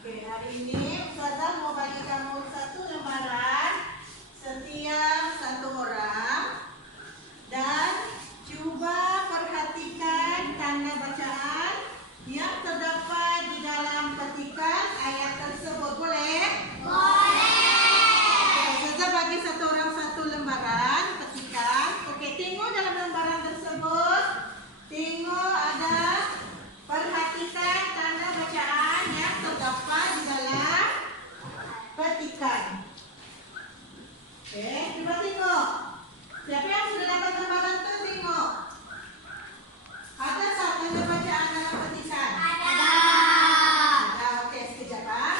Oke, hari ini Ustazah mau bagi kamu satu lembaran setiap satu orang, dan coba perhatikan tanda bacaan yang terdapat di dalam petikan ayat tersebut. Boleh? Boleh. Oke, Ustazah bagi satu orang satu lembaran petikan. Oke, tengok dalam lembaran tersebut. Tengok ada, perhatikan tanda bacaan yang terdapat di dalam petikan. Oke, coba tengok. Siapa yang sudah dapat lembaran itu, tengok. Ada tak tanda bacaan dalam petikan? Ada. Ada, oke, sekejap ah.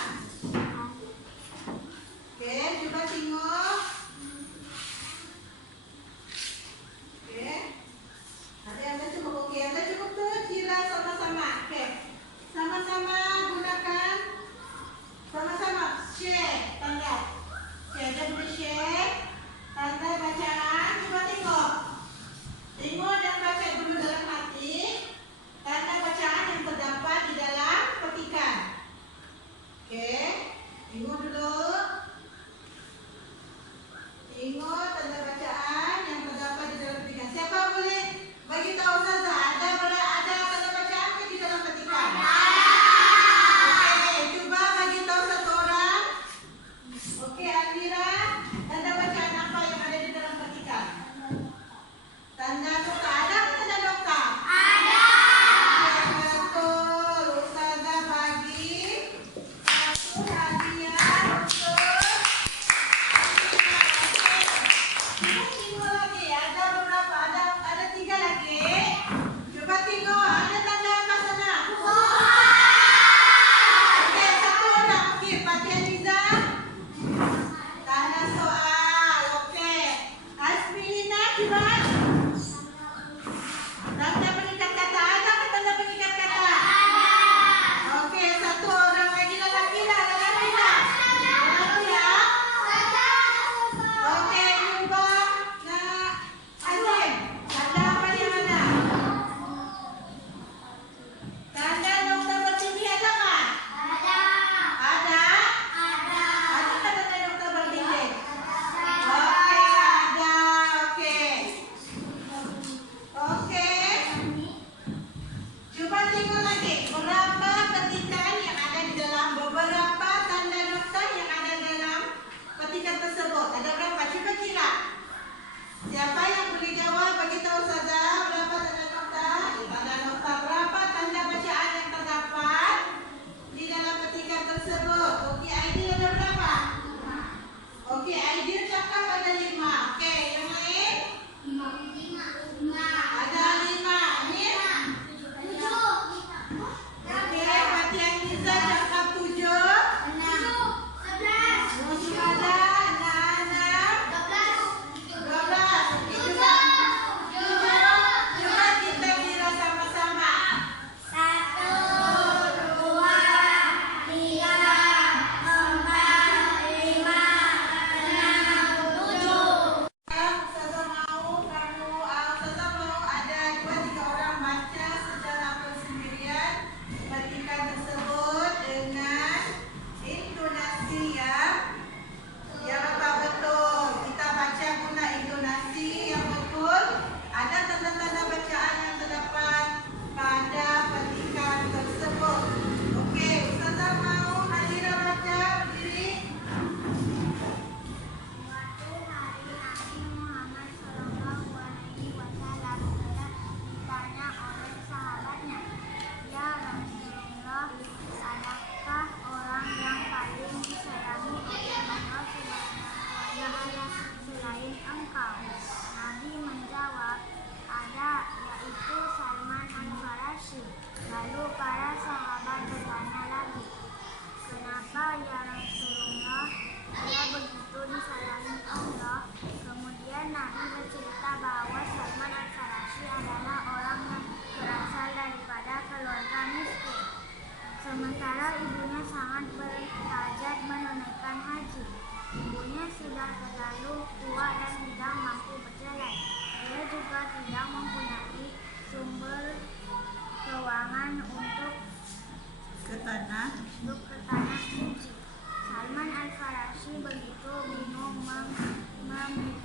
Oke, coba tengok. Oke. Ada yang dah cukup, oke. Anda cukup tuh, kira sama-sama. Oke. Sama-sama gunakan, sama-sama share tanda. Oke, ada boleh share tanda bacaan. Coba tengok. Tengok dan baca dulu dalam hati tanda bacaan yang terdapat di dalam petikan. Oke. Tengok dulu. Tengok tanda bacaan yang terdapat di dalam petikan. Siapa boleh bagi tahu Ustazah, ada tanda bacaan ke di dalam petikan? Oke, coba bagi tahu satu orang. Oke, Alvira, tanda ada selain engkau? Nabi menjawab, ada, yaitu Salman Al-Farisi. Lalu para sahabat bertanya lagi, kenapa ya Rasulullah dia begitu disayangi Allah? Kemudian Nabi bercerita bahwa Salman Al-Farisi adalah orang yang berasal daripada keluarga miskin. Sementara ibunya sangat berhajat menunaikan haji. Ibunya sudah terlalu tua dan tidak mampu berjalan. Dia juga tidak mempunyai sumber keuangan untuk ke tanah suci. Salman Al-Farisi begitu bingung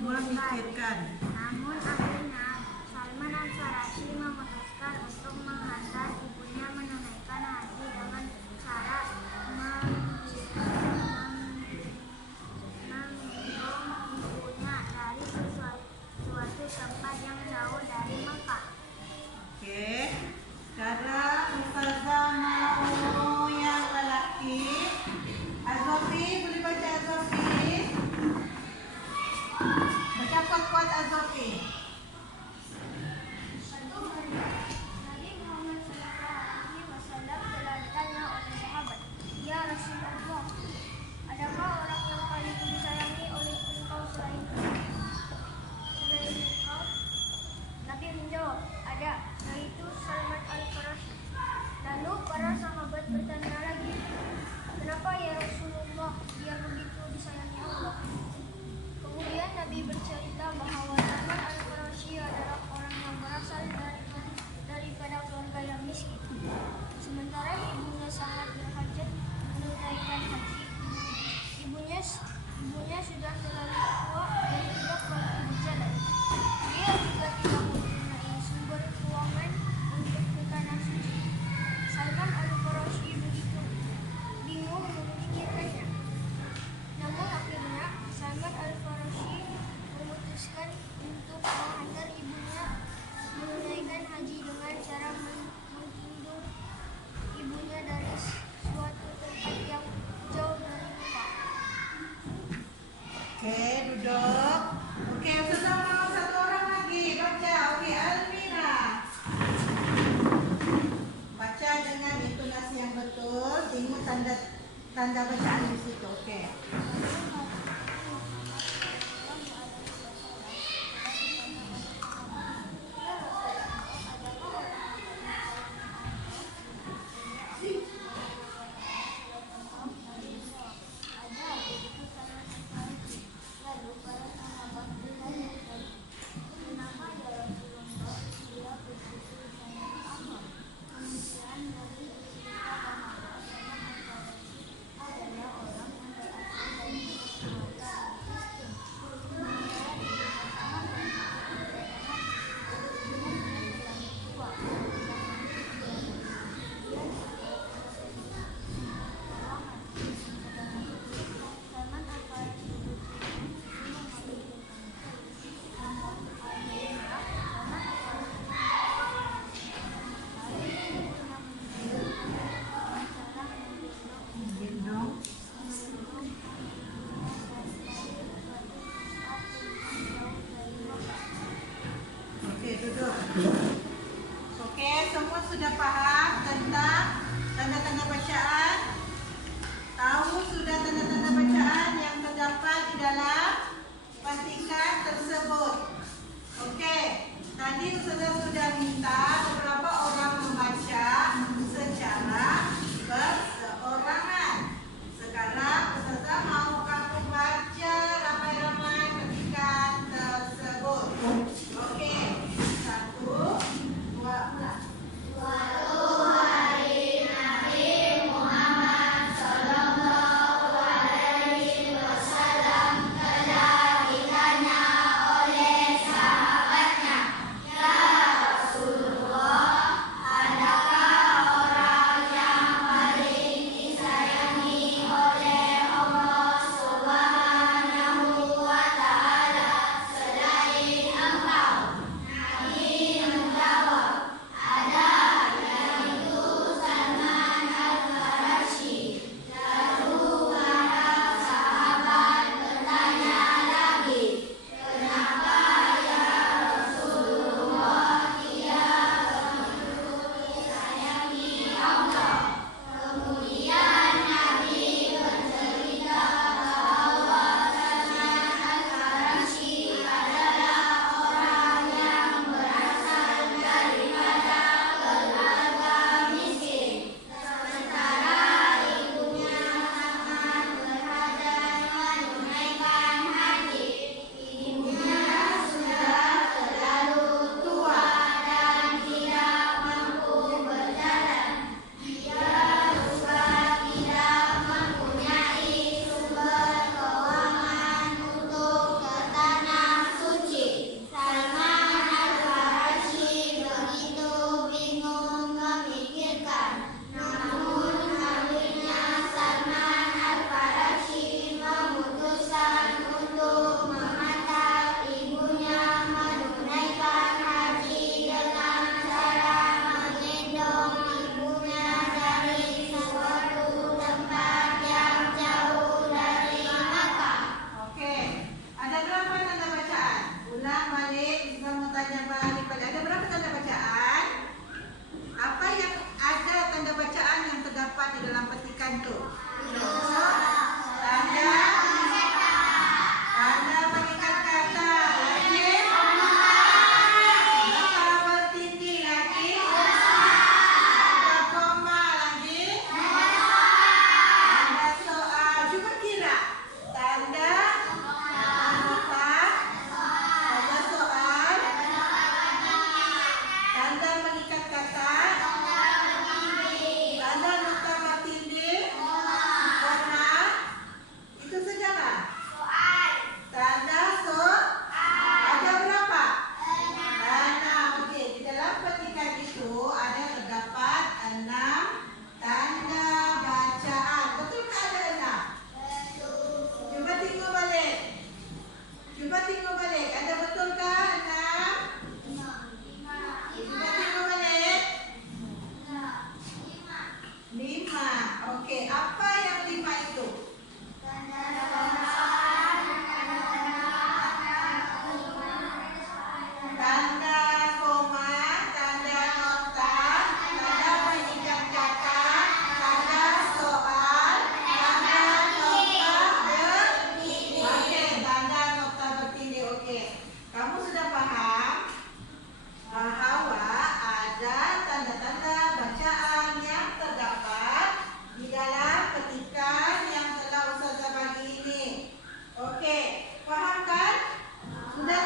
memikirkan. Namun akhirnya Salman Al-Farisi memutuskan untuk menghantar ibunya menunaikan haji dengan cara menggendong ibunya dari suatu tempat yang jauh dari Mekah. Oke, sekarang Ustazah mau yang lelaki. Azofi, boleh baca Azofi? Baca kuat-kuat Azofi. Nabi Muhammad SAW telah ditanya oleh sahabat, ya Rasulullah, adakah orang yang paling disayangi oleh engkau selain engkau? Nabi menjawab, ada, yaitu Salman Al-Farisi. Lalu para sahabat bertanya lagi, kenapa ya Rasulullah dia begitu disayangi Allah? Kemudian Nabi bercerita bahwa Salman Al-Farisi adalah orang yang berasal daripada keluarga yang miskin. Sementara ibunya sangat berhajat menunaikan haji. Ibunya sudah terlalu tua dan tidak mampu berjalan. Dia juga tidak mempunyai sumber keuangan untuk ke tanah suci. Salman Al-Farisi begitu bingung memikirkannya. Namun akhirnya Salman Al-Farisi memutuskan untuk menghantar ibunya menunaikan haji dengan cara menggendong ibunya dari suatu tempat yang jauh dari Mekah. Oke, duduk. Oke, Ustazah mau satu orang lagi baca. Oke, Almira. Baca dengan intonasi yang betul. Tengok tanda bacaan di situ. Oke. Lalu para sahabat bertanya lagi, kenapa ya Rasulullah dia begitu disayangi Allah? Kemudian Nabi bercerita bahwa Salman Al-Farisi adalah orang yang berasal dari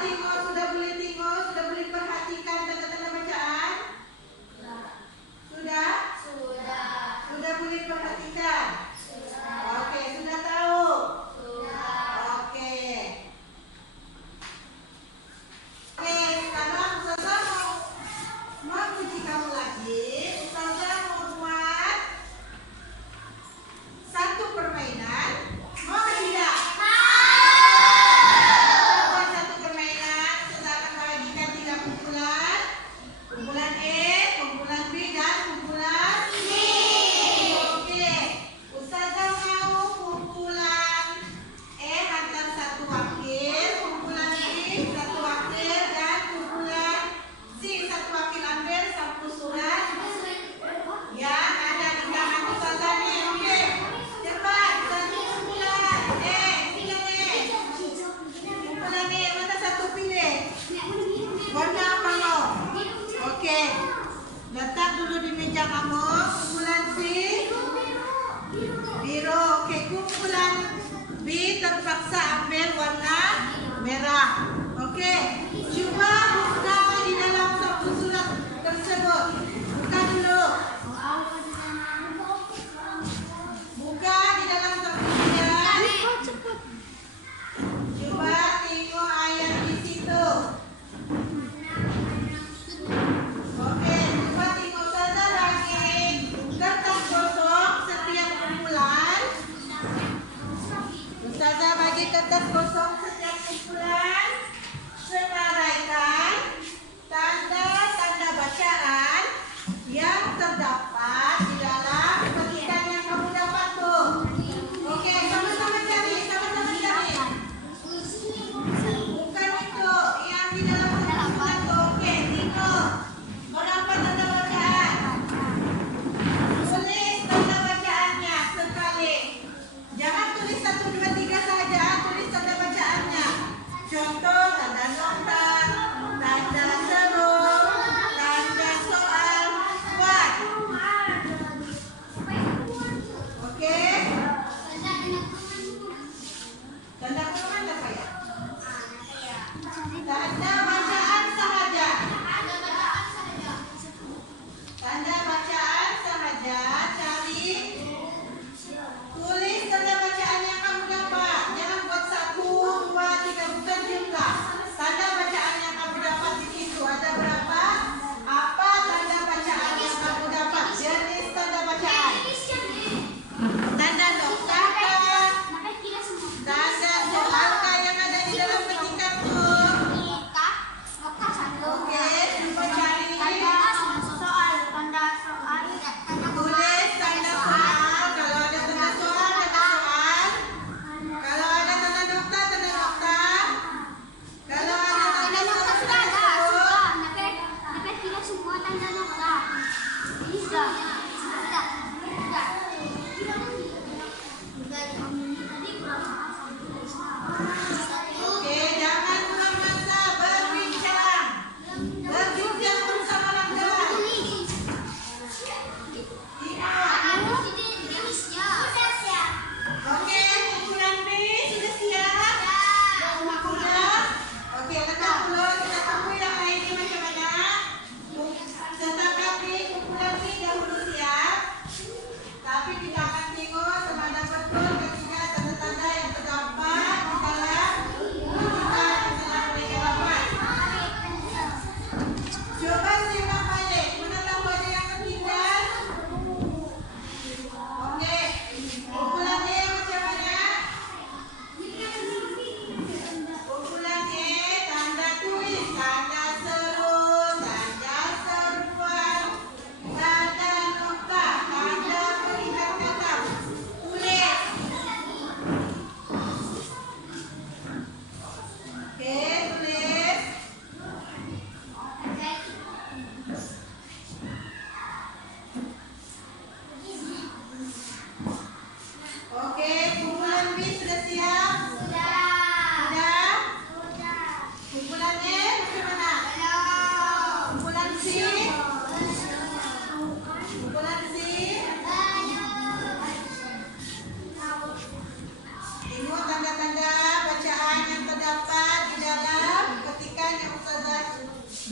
Timo sudah boleh perhatikan tanda-tanda bacaan? Sudah? Sudah boleh perhatikan? Oke, sudah tahu? Oke. Oke, sekarang Ustazah mau uji kamu lagi. Ustazah mau buat satu permainan. Mau tidak? Kita buat satu permainan.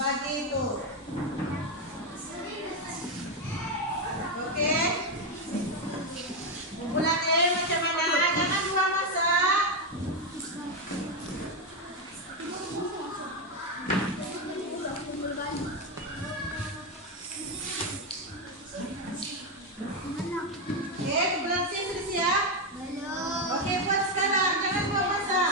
bagi itu. Oke. Kumpulan E macam mana? Jangan dua masa. Oke, kumpulan C sudah siap? Oke, buat sekarang. Jangan dua masa.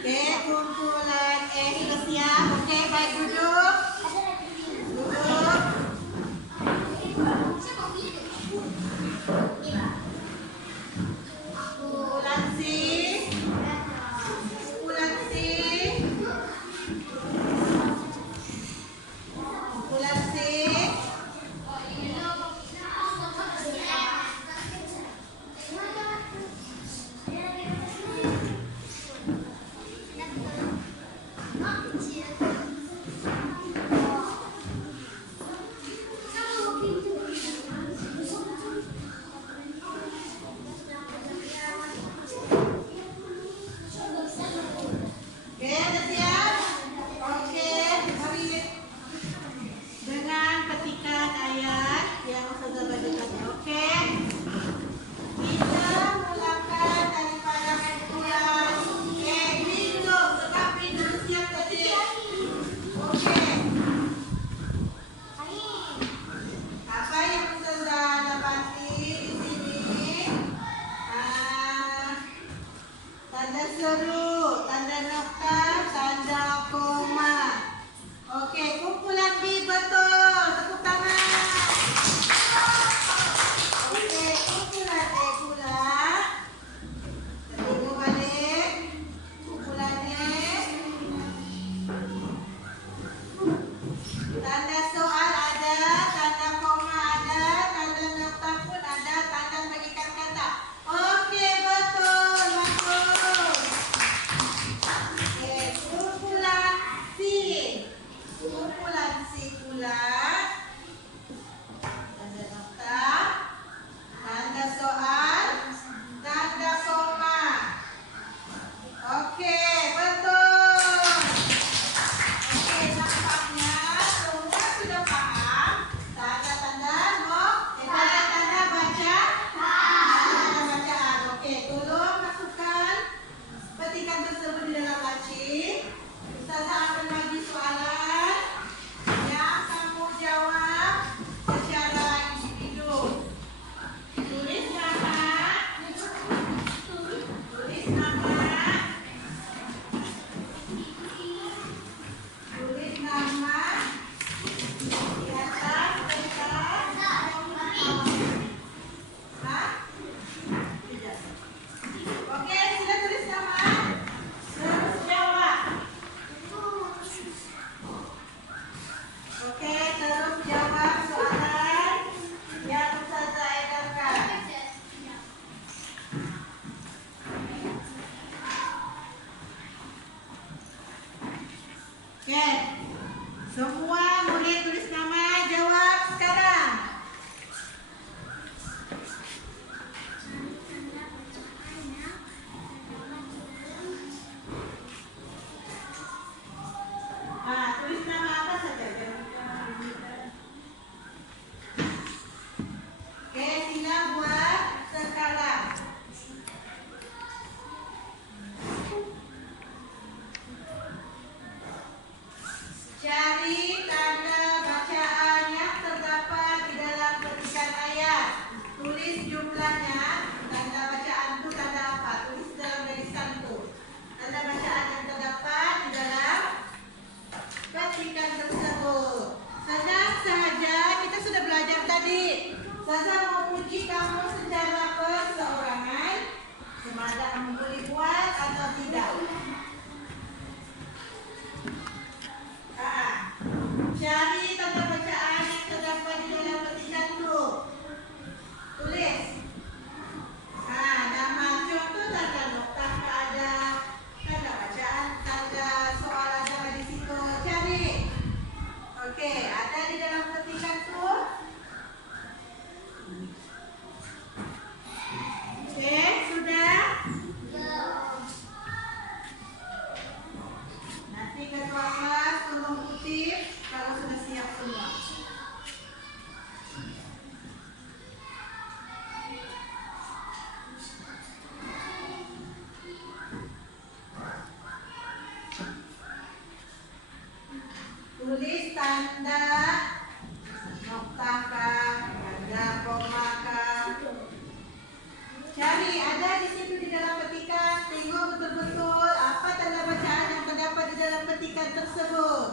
Oke, kumpulan E sudah siap. Oke, baik duduk. Duduk. Kumpulan C. Kumpulan C. Kumpulan C. Oke, sudah siap? Oke, mari dengan petikan ayat yang sudah bacakan. Oke, kita mulakan daripada kumpulan E dulu, tetapi dulu siap tadi. Oke, apa yang sudah dapati di sini? Tanda seru, tanda nokta, tanda koma. Oke, kumpulan B betul. Tepuk tangan. Oke, kumpulan E pula. Tengok balik. Kumpulan E. Tanda soal ada, tanda koma ada, tanda nokta pun ada, tanda bagikan kata. Oke, betul. Bagus. Oke, kumpulan C. Kumpulan C pula. Tanda nokta, tanda soal, tanda koma. Oke, betul. Oke, nampaknya semua sudah paham tanda-tanda tanda-tanda bacaan. Oke, tolong masukkan petikan tersebut di dalam laci. Ustazah akan bagi soalan yang kamu jawab secara individu. Tulis nama. Tulis nama. Tulis nama di atas kertas. Hah? Tidak. Oke, sudah tulis nama. Terus jawab. Oke, terus jawab soalan yang Ustazah edarkan. Oke, semua murid tulis nama, jawab sekarang. Tulis nama apa saja? Cari tanda bacaan yang terdapat di dalam petikan ayat. Tulis jumlahnya. Tanda bacaan itu tanda apa? Tulis dalam barisan itu. Tanda bacaan yang terdapat di dalam petikan tersebut. Senang saja kita sudah belajar tadi. Saya mau uji kamu secara perseorangan. Semoga kamu boleh buat atau tidak. Cari tanda bacaan yang terdapat di dalam petikan itu. Tulis. Nama contoh tanda noktah ada, tanda bacaan, tanda soal ada di situ. Cari. Oke, ada di dalam petikan itu. Oke, sudah. Nanti ketua kelas tolong kutip kalau sudah siap semua. Tulis tanda noktah kah, tanda koma kah. Cari, ada di situ di dalam petikan. Tengok betul-betul apa tanda bacaan yang terdapat di dalam petikan tersebut.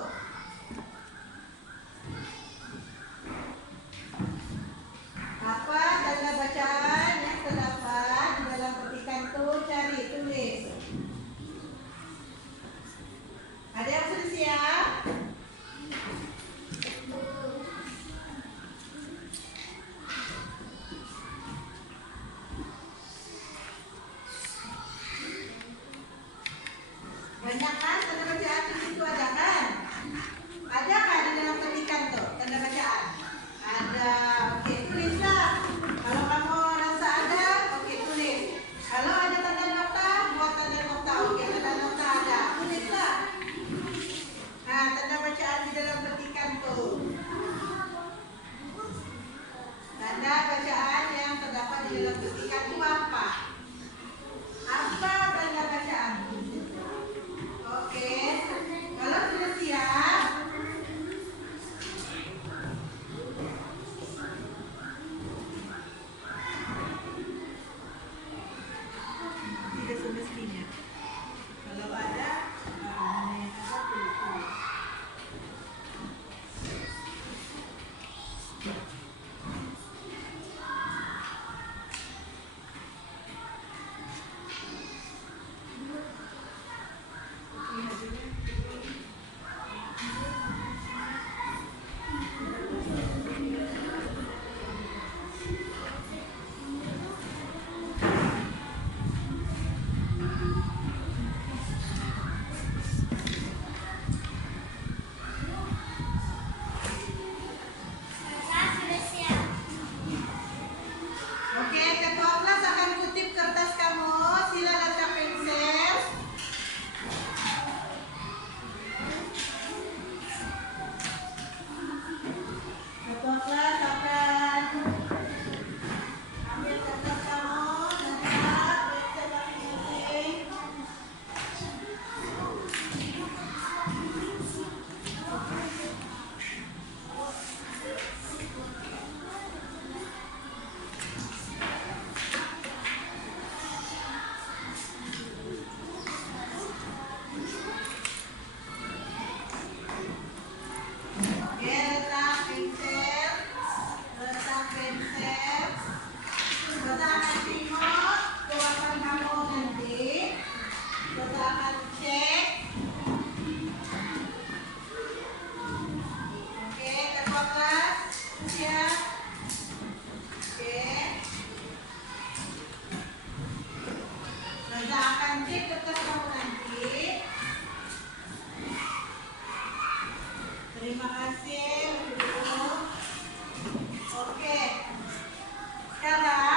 Apa tanda bacaan yang terdapat di dalam petikan itu? Cari, tulis. Ada yang sudah siap? Banyak kan tanda bacaan di situ, ada kan? Ada kan di dalam petikan tuh tanda bacaan? Ada. Oke, tulislah. Kalau kamu rasa ada, oke tulis. Kalau ada tanda nokta, buat tanda nokta. Oke, tanda nokta ada. Tulislah. Nah, tanda bacaan di dalam petikan tuh. Tanda bacaan yang terdapat di dalam petikan itu apa? Apa tanda bacaan? Oke, kalau sudah siap, tidak semestinya. Kalau ada, oke, ketua kelas akan kutip kertas kamu. Sila letak pensil. Ketua kelas akan ambil kertas kamu, letak pensil masing-masing. Oke, letak pensil. Letak pensil. Kita akan tengok keluasan kamu nanti. Kita akan cek. Oke, ketua kelas siap. Oke. Kita akan cek kertas kamu nanti. Terima kasih. Oke. Sekarang